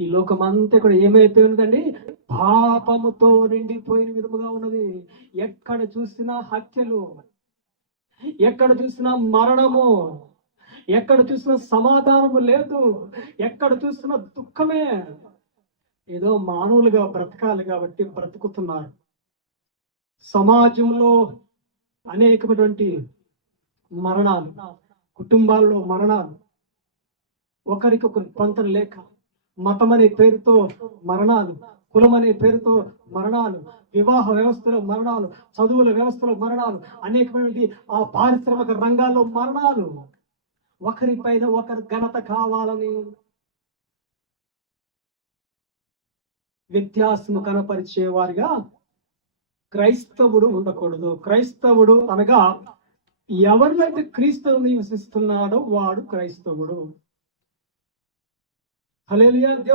ఈ లోకమంతా కూడా ఏమైపోయి ఉన్నదండి పాపముతో నిండిపోయిన విధముగా ఉన్నది. ఎక్కడ చూసినా హత్యలు ఎక్కడ చూసినా మరణము ఎక్కడ చూసినా సమాధానము లేదు ఎక్కడ చూసినా దుఃఖమే. ఏదో మానవులుగా బ్రతకాలి కాబట్టి బ్రతుకుతున్నారు. సమాజంలో అనేకమైనటువంటి మరణాలు కుటుంబాల్లో మరణాలు ఒకరికొకరు పొంతన లేక మతం అనే పేరుతో మరణాలు కులం అనే పేరుతో మరణాలు వివాహ వ్యవస్థలో మరణాలు చదువుల వ్యవస్థలో మరణాలు అనేకమైనటువంటి ఆ పారిశ్రామిక రంగాల్లో మరణాలు. ఒకరిపైన ఒకరు ఘనత కావాలని వ్యత్యాసము కనపరిచేవారిగా క్రైస్తవుడు ఉండకూడదు. క్రైస్తవుడు అనగా ఎవరినైతే క్రీస్తువుని నివసిస్తున్నాడో వాడు క్రైస్తవుడు. Hallelujah.